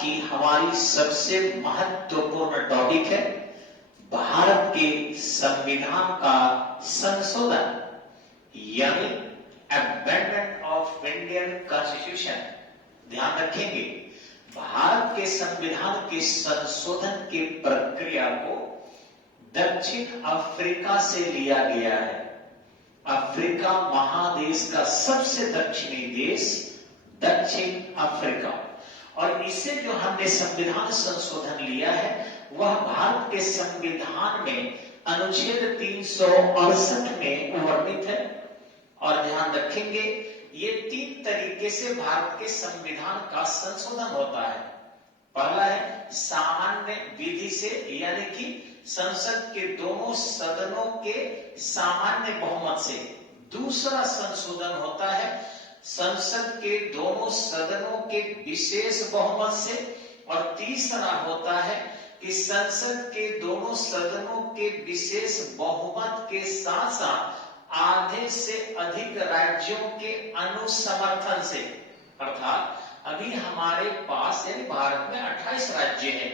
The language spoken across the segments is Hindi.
की हमारी सबसे महत्वपूर्ण टॉपिक है भारत के संविधान का संशोधन यानी अमेंडमेंट ऑफ इंडियन कॉन्स्टिट्यूशन। ध्यान रखेंगे, भारत के संविधान के संशोधन की प्रक्रिया को दक्षिण अफ्रीका से लिया गया है। अफ्रीका महादेश का सबसे दक्षिणी देश दक्षिण अफ्रीका, और इससे जो हमने संविधान संशोधन लिया है वह भारत के संविधान में अनुच्छेद 368 में वर्णित है। और ध्यान रखेंगे, ये 3 तरीके से भारत के संविधान का संशोधन होता है। पहला है सामान्य विधि से, यानी कि संसद के दोनों सदनों के सामान्य बहुमत से। दूसरा संशोधन होता है संसद के दोनों सदनों के विशेष बहुमत से। और तीसरा होता है कि संसद के दोनों सदनों के विशेष बहुमत के साथ साथ आधे से अधिक राज्यों के अनुसमर्थन से। अर्थात अभी हमारे पास यानी भारत में 28 राज्य हैं,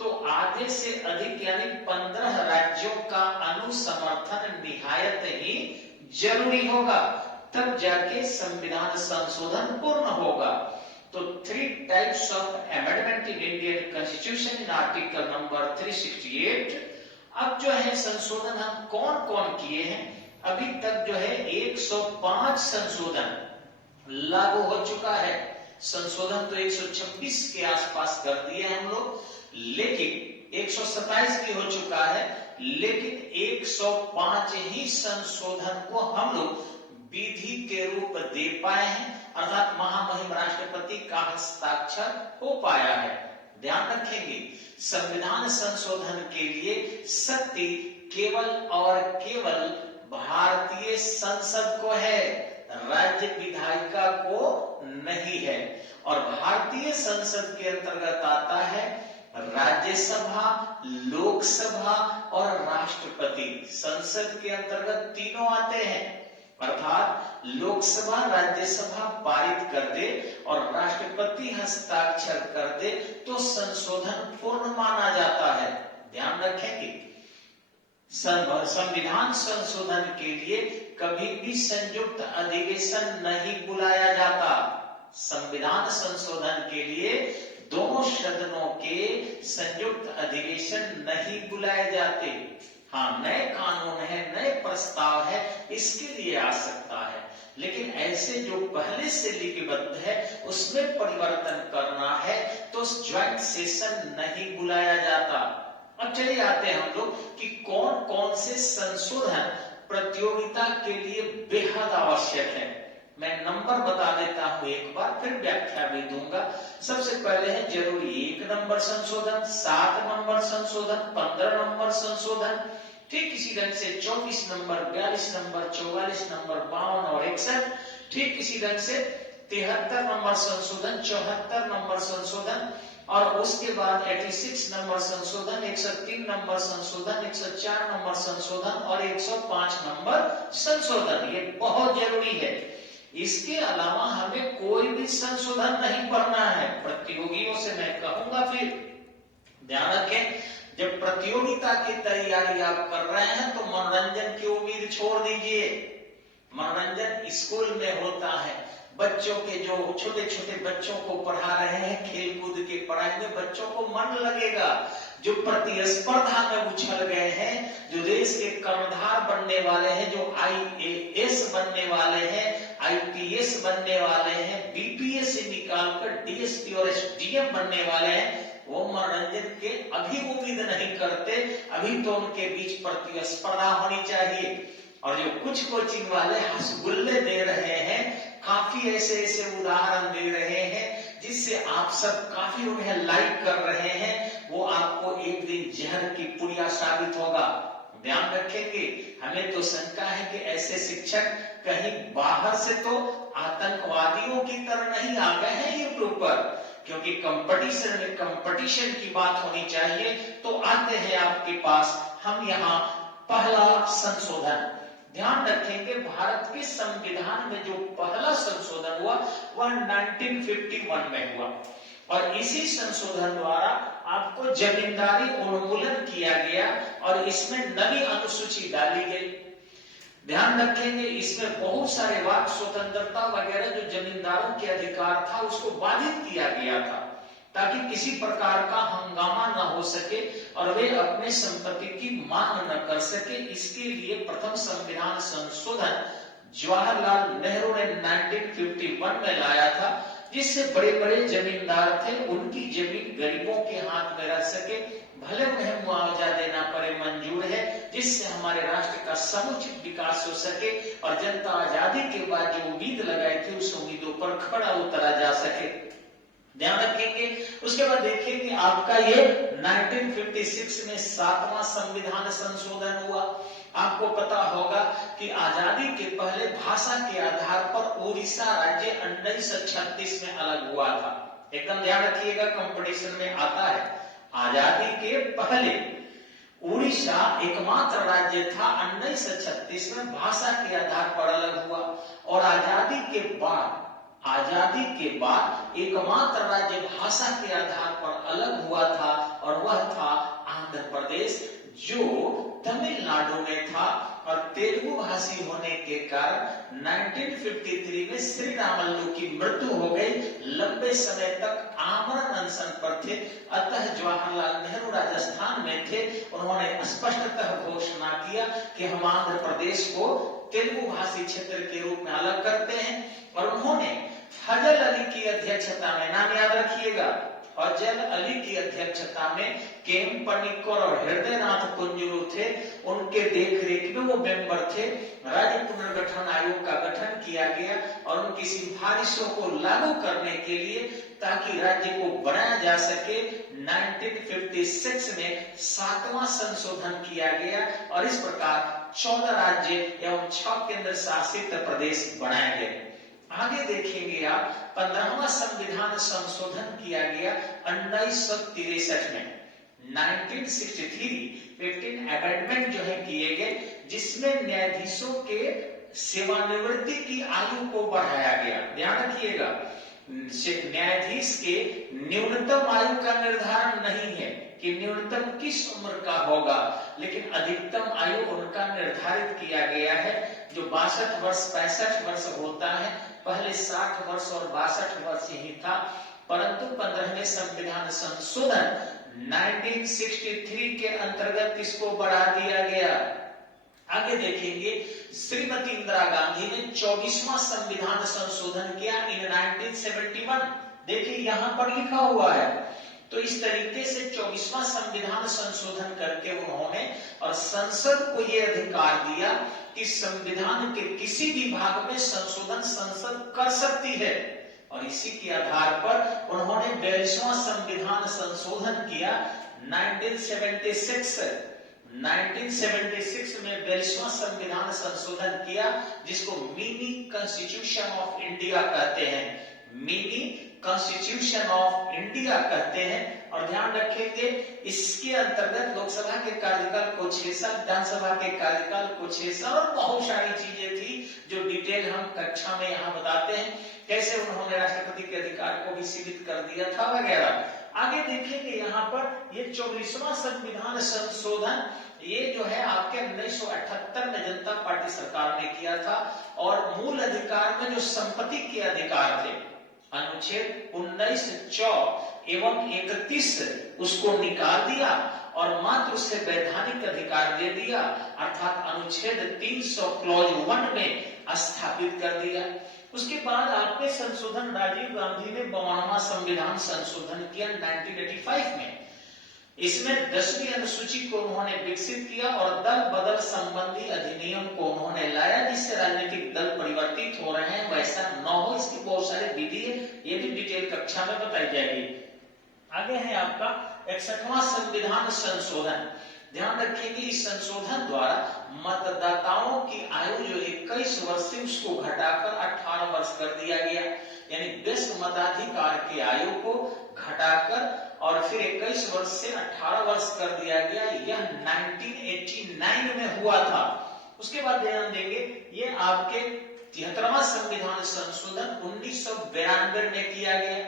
तो आधे से अधिक यानी 15 राज्यों का अनुसमर्थन निहायत ही जरूरी होगा, तब जाके संविधान संशोधन पूर्ण होगा। तो 3 types of amendment in Indian constitution in article number 368। अब जो है संशोधन हम कौन कौन किए हैं, अभी तक जो है 105 संशोधन लागू हो चुका है। संशोधन तो 126 के आसपास कर दिए हम लोग, लेकिन 127 भी हो चुका है, लेकिन 105 ही संशोधन को हम लोग विधि के रूप दे पाए हैं, अर्थात महामहिम राष्ट्रपति का हस्ताक्षर हो पाया है। ध्यान रखेंगे, संविधान संशोधन के लिए शक्ति केवल और केवल भारतीय संसद को है, राज्य विधायिका को नहीं है। और भारतीय संसद के अंतर्गत आता है राज्यसभा, लोकसभा और राष्ट्रपति। संसद के अंतर्गत तीनों आते हैं, अर्थात लोकसभा राज्यसभा पारित कर दे और राष्ट्रपति हस्ताक्षर कर दे तो संशोधन पूर्ण माना जाता है। ध्यान रखेंगे, संविधान संशोधन के लिए कभी भी संयुक्त अधिवेशन नहीं बुलाया जाता। संविधान संशोधन के लिए दोनों सदनों के संयुक्त अधिवेशन नहीं बुलाए जाते। हाँ, नए कानून है, नए प्रस्ताव है, इसके लिए आ सकता है, लेकिन ऐसे जो पहले से लिपिबद्ध है उसमें परिवर्तन करना है तो ज्वाइंट सेशन नहीं बुलाया जाता। अब चलिए आते हैं हम लोग कि कौन कौन से संशोधन प्रतियोगिता के लिए बेहद आवश्यक है। मैं नंबर बता देता हूं एक बार, फिर व्याख्या भी दूंगा। सबसे पहले है जरूरी 1 नंबर संशोधन, 7 नंबर संशोधन, 15 नंबर संशोधन, ठीक इसी ढंग से 24 नंबर, 42 नंबर, 44 नंबर, 52 और 61, ठीक इसी ढंग से 73 नंबर संशोधन, 74 नंबर संशोधन, और उसके बाद 86 नंबर संशोधन, 103 नंबर संशोधन, 104 नंबर संशोधन और 105 नंबर संशोधन। ये बहुत जरूरी है। इसके अलावा हमें कोई भी संशोधन नहीं पढ़ना है। प्रतियोगियों से मैं कहूंगा, फिर ध्यान रखें, जब प्रतियोगिता की तैयारी आप कर रहे हैं तो मनोरंजन की उम्मीद छोड़ दीजिए। मनोरंजन स्कूल में होता है, बच्चों के जो छोटे छोटे बच्चों को पढ़ा रहे हैं, खेल कूद के पढ़ाई में बच्चों को मन लगेगा। जो प्रतिस्पर्धा में उछल गए हैं, जो देश के कर्णधार बनने वाले हैं, जो IAS बनने वाले हैं, IPS बनने वाले हैं, BPS से निकालकर DSP और SDM बनने वाले हैं, वो मनोरंजन के अभी उम्मीद नहीं करते। अभी तो उनके बीच प्रतिस्पर्धा होनी चाहिए। और जो कुछ कोचिंग वाले हंसगुल्ले दे रहे हैं, काफी ऐसे ऐसे उदाहरण दे रहे हैं जिससे आप सब काफी उन्हें लाइक कर रहे हैं, वो आपको एक दिन जहर की पुड़िया साबित होगा। ध्यान रखेंगे, हमें तो शंका है कि ऐसे शिक्षक कहीं बाहर से तो आतंकवादियों की तरह नहीं आ गए हैं यूट्यूब पर, क्योंकि कंपटीशन में कंपटीशन की बात होनी चाहिए तो आते हैं आपके पास। हम यहाँ पहला संशोधन ध्यान रखेंगे, भारत के संविधान में जो पहला संशोधन हुआ वह 1951 में हुआ। और इसी संशोधन द्वारा आपको जमींदारी उन्मूलन किया गया और इसमें नवी अनुसूची डाली गई। ध्यान रखेंगे इसमें बहुत सारे वाक स्वतंत्रता वगैरह जो जमींदारों के अधिकार था उसको बाधित किया गया था, ताकि किसी प्रकार का हंगामा न हो सके और वे अपने संपत्ति की मांग न कर सके। इसके लिए प्रथम संविधान संशोधन जवाहरलाल नेहरू ने 1951 में लाया था, जिससे बड़े बड़े जमींदार थे उनकी जमीन गरीबों के हाथ में रह सके, भले उन्हें मुआवजा देना पड़े मंजूर है, जिससे हमारे राष्ट्र का समुचित विकास हो सके और जनता आजादी के बाद जो उम्मीद लगाई थी उस उम्मीदों पर खड़ा उतरा जा सके। ध्यान रखेंगे। उसके बाद देखेंगे आपका ये 1956 में 7वां संविधान संशोधन हुआ। आपको पता होगा कि आजादी के पहले भाषा के आधार पर उड़ीसा राज्य 1936 में अलग हुआ था। एकदम ध्यान रखिएगा, कंपटीशन में आता है। आजादी के पहले उड़ीसा एकमात्र राज्य था, 1936 में भाषा के आधार पर अलग हुआ और आजादी के बाद एकमात्र राज्य भाषा के आधार पर अलग हुआ था और वह था आंध्र प्रदेश, जो तमिलनाडु में था। और तेलुगु भाषी होने के कारण 1953 में श्री रामल्लू की मृत्यु हो गई। लंबे समय तक आमरण अनशन पर थे, अतः जवाहरलाल नेहरू राजस्थान में थे। उन्होंने स्पष्टतः घोषणा किया कि हम आंध्र प्रदेश को तेलुगु भाषी क्षेत्र के रूप में अलग करते हैं और उन्होंने फजल अली की अध्यक्षता में, नाम याद रखिएगा, फजल अली की अध्यक्षता में केएम पनिक्कर और हृदयनाथ कुंजरू थे, उनके देखरेख में वो मेंबर थे। राज्य पुनर्गठन आयोग का गठन किया गया और उनकी सिफारिशों को लागू करने के लिए, ताकि राज्य को बनाया जा सके, 1956 में 7वां संशोधन किया गया और इस प्रकार 14 राज्य एवं 6 केंद्र शासित प्रदेश बनाए गए। आगे देखेंगे आप 15वां संविधान संशोधन किया गया 1963 में। 1963 15 अमेंडमेंट जो है किए गए, जिसमें न्यायाधीशों के सेवानिवृत्ति की आयु को बढ़ाया गया। ध्यान रखिएगा, न्यायाधीश के न्यूनतम आयु का निर्धारण नहीं है कि न्यूनतम किस उम्र का होगा, लेकिन अधिकतम आयु उनका निर्धारित किया गया है, जो 62 वर्ष 65 वर्ष होता है। पहले 60 वर्ष और 62 वर्ष ही था, परंतु 15वें संविधान संशोधन 1963 के अंतर्गत इसको बढ़ा दिया गया। आगे देखेंगे, श्रीमती इंदिरा गांधी ने 24वां संविधान संशोधन किया इन 1971। देखिए यहां पर लिखा हुआ है। तो इस तरीके से 24वां संविधान संशोधन करके उन्होंने और संसद को यह अधिकार दिया कि संविधान के किसी भी भाग में संशोधन संसद कर सकती है। और इसी के आधार पर उन्होंने 42वां संविधान संशोधन किया 1976 में 42वां संविधान संशोधन किया, जिसको मिनी कॉन्स्टिट्यूशन ऑफ इंडिया कहते हैं। मिनी कॉन्स्टिट्यूशन ऑफ इंडिया कहते हैं। और ध्यान रखेंगे, इसके अंतर्गत लोकसभा के कार्यकाल को 6 साल, विधानसभा के कार्यकाल को 6 साल और बहुत सारी चीजें थी जो डिटेल हम कक्षा में यहाँ बताते हैं, कैसे उन्होंने राष्ट्रपति के अधिकार को भी सीमित कर दिया था वगैरह। आगे देखेंगे यहाँ पर ये 24वां संविधान संशोधन, ये जो है आपके 1978 में जनता पार्टी सरकार ने किया था। और मूल अधिकार में जो संपत्ति के अधिकार थे, अनुच्छेद 19, 4 एवं 31 उसको निकाल दिया और मात्र उसे वैधानिक अधिकार दे दिया, अर्थात अनुच्छेद 300 क्लॉज 1 में स्थापित कर दिया। उसके बाद आपके संशोधन राजीव गांधी ने 52वां संविधान संशोधन किया 1985 में। इसमें 10वीं अनुसूची को उन्होंने विकसित किया और दल बदल संबंधी अधिनियम को उन्होंने लाया, जिससे राजनीतिक दल परिवर्तित हो रहे हैं वैसा न हो। इसकी बहुत सारे विधि है, ये भी डिटेल कक्षा में बताई जाएगी। आगे है आपका 61वां संविधान संशोधन। ध्यान रखिए, इस संशोधन द्वारा मतदाताओं की आयु जो 21 वर्ष से उसको घटाकर 18 वर्ष कर दिया गया। यानी वयस्क मताधिकार की आयु को घटाकर और फिर 21 वर्ष से 18 वर्ष कर दिया गया। यह 1989 में हुआ था। उसके बाद ध्यान देंगे, ये आपके 73वां संविधान संशोधन 1992 में किया गया,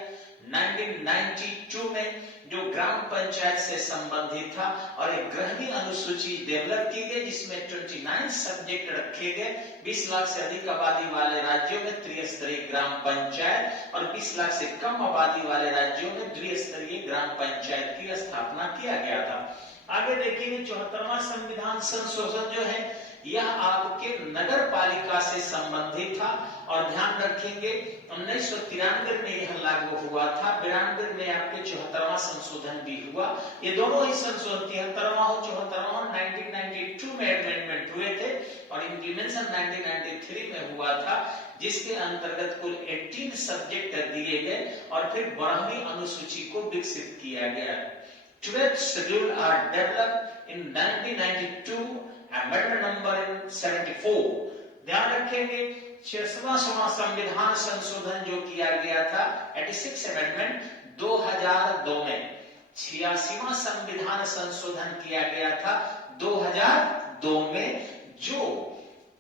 1992 में जो ग्राम पंचायत से संबंधित था और एक गृहिणी अनुसूची डेवलप की गई जिसमें 29 सब्जेक्ट रखे गए। 20 लाख से अधिक आबादी वाले राज्यों में त्रिस्तरीय ग्राम पंचायत और 20 लाख से कम आबादी वाले राज्यों में द्विस्तरीय ग्राम पंचायत की स्थापना किया गया था। आगे देखेंगे 74वां संविधान संशोधन जो है यह आपके नगर पालिका से संबंधित था और ध्यान रखेंगे 1993 में यह लागू हुआ था। 92 में आपके 74वां संशोधन भी हुआ। ये दोनों ही संशोधन 73वां और 74वां 1992 में अमेंडमेंट हुए थे और इम्प्लीमेंटेशन 1993 में हुआ था, जिसके अंतर्गत कुल 18 सब्जेक्ट दिए गए और फिर 12वीं अनुसूची को विकसित किया गया। 12th schedule are developed in 1992, amendment number in 74। ध्यान रखेंगे 66वां संविधान संशोधन जो किया गया था 86 अमेंडमेंट 2002 में। 86वां संविधान संशोधन किया गया था 2002 में, जो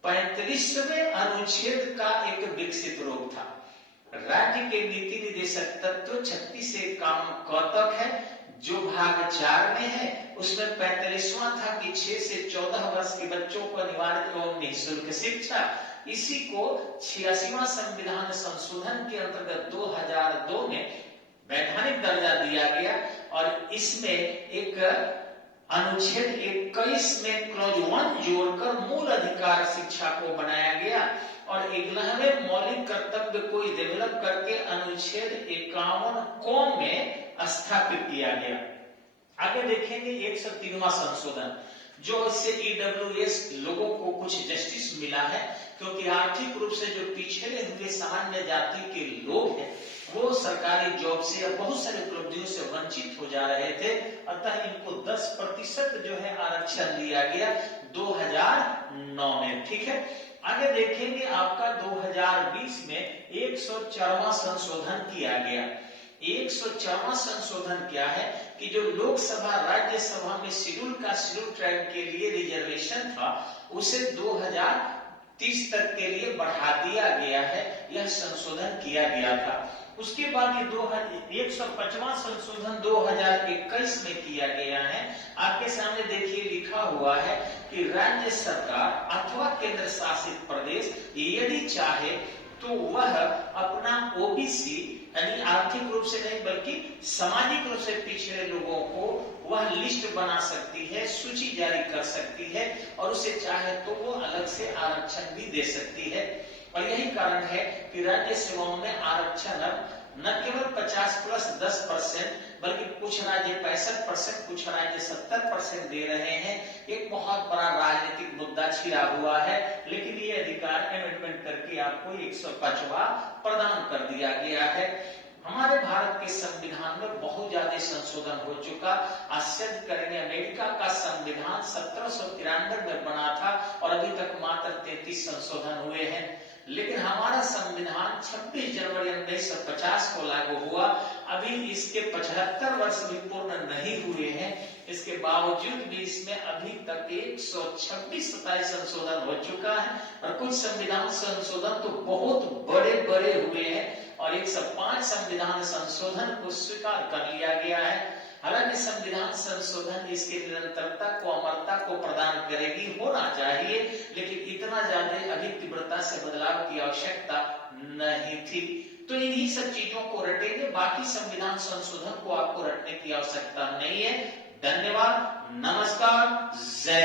35वें अनुच्छेद का एक विकसित रूप था। राज्य के नीति निर्देशक तत्व 36 से 51 क तक है, जो भाग 4 में है उसमें 45वां था कि 6 से 14 वर्ष के बच्चों को अनिवार्य एवं निःशुल्क शिक्षा। इसी को 86वां संविधान संशोधन के अंतर्गत 2002 में वैधानिक दर्जा दिया गया और इसमें एक अनुच्छेद 21 में क्लॉज 1 जोड़कर मूल अधिकार शिक्षा को बनाया गया और 11वें मौलिक कर्तव्य को डेवलप करके अनुच्छेद 51 क में स्थापित किया गया। आगे देखेंगे 103वां संशोधन, जो इससे ईडब्ल्यूएस लोगों को कुछ जस्टिस मिला है, क्योंकि आर्थिक रूप से जो पिछड़े हुए सामान्य जाति के लोग हैं वो सरकारी जॉब से या बहुत सारे उपलब्धियों से वंचित हो जा रहे थे, अतः इनको 10% जो है आरक्षण दिया गया 2009 में। ठीक है, आगे देखेंगे आपका 2020 में 104वां संशोधन किया गया। 104वां संशोधन क्या है कि जो लोकसभा राज्यसभा में शेड्यूल ट्राइब के लिए रिजर्वेशन था उसे 2030 तक के लिए बढ़ा दिया गया है, यह संशोधन किया गया था। उसके बाद ये 105वां संशोधन 2021 में किया गया है। आपके सामने देखिए लिखा हुआ है कि राज्य सरकार अथवा केंद्र शासित प्रदेश यदि चाहे तो वह अपना ओबीसी यानी आर्थिक रूप से नहीं बल्कि सामाजिक रूप से पिछड़े लोगों को वह लिस्ट बना सकती है, सूची जारी कर सकती है और उसे चाहे तो वो अलग से आरक्षण भी दे सकती है। और यही कारण है कि राज्य सेवाओं में आरक्षण न केवल 50+10% बल्कि कुछ राज्य 65%, कुछ राज्य 70% दे रहे हैं। एक बहुत बड़ा राजनीतिक मुद्दा छिड़ा हुआ है, लेकिन ये अधिकार अमेंडमेंट करके आपको 105वां प्रदान कर दिया गया है। हमारे भारत के संविधान में बहुत ज्यादा संशोधन हो चुका। आश्चर्य करेंगे, अमेरिका का संविधान 1793 में बना था और अभी तक मात्र 33 संशोधन हुए हैं, लेकिन हमारा संविधान 26 जनवरी 1950 को लागू हुआ। अभी इसके 75 वर्ष भी पूर्ण नहीं हुए हैं, इसके बावजूद भी इसमें अभी तक 126 संशोधन हो चुका है और कुछ संविधान संशोधन तो बहुत बड़े बड़े हुए हैं और 105 संविधान संशोधन को स्वीकार कर लिया गया है। हालांकि संविधान संशोधन इसके निरंतरता को, अमरता को प्रदान करेगी, होना चाहिए, लेकिन इतना ज्यादा अधिक तीव्रता से बदलाव की आवश्यकता नहीं थी। तो इन्हीं सब चीजों को रटेंगे, बाकी संविधान संशोधन को आपको रटने की आवश्यकता नहीं है। धन्यवाद, नमस्कार, जय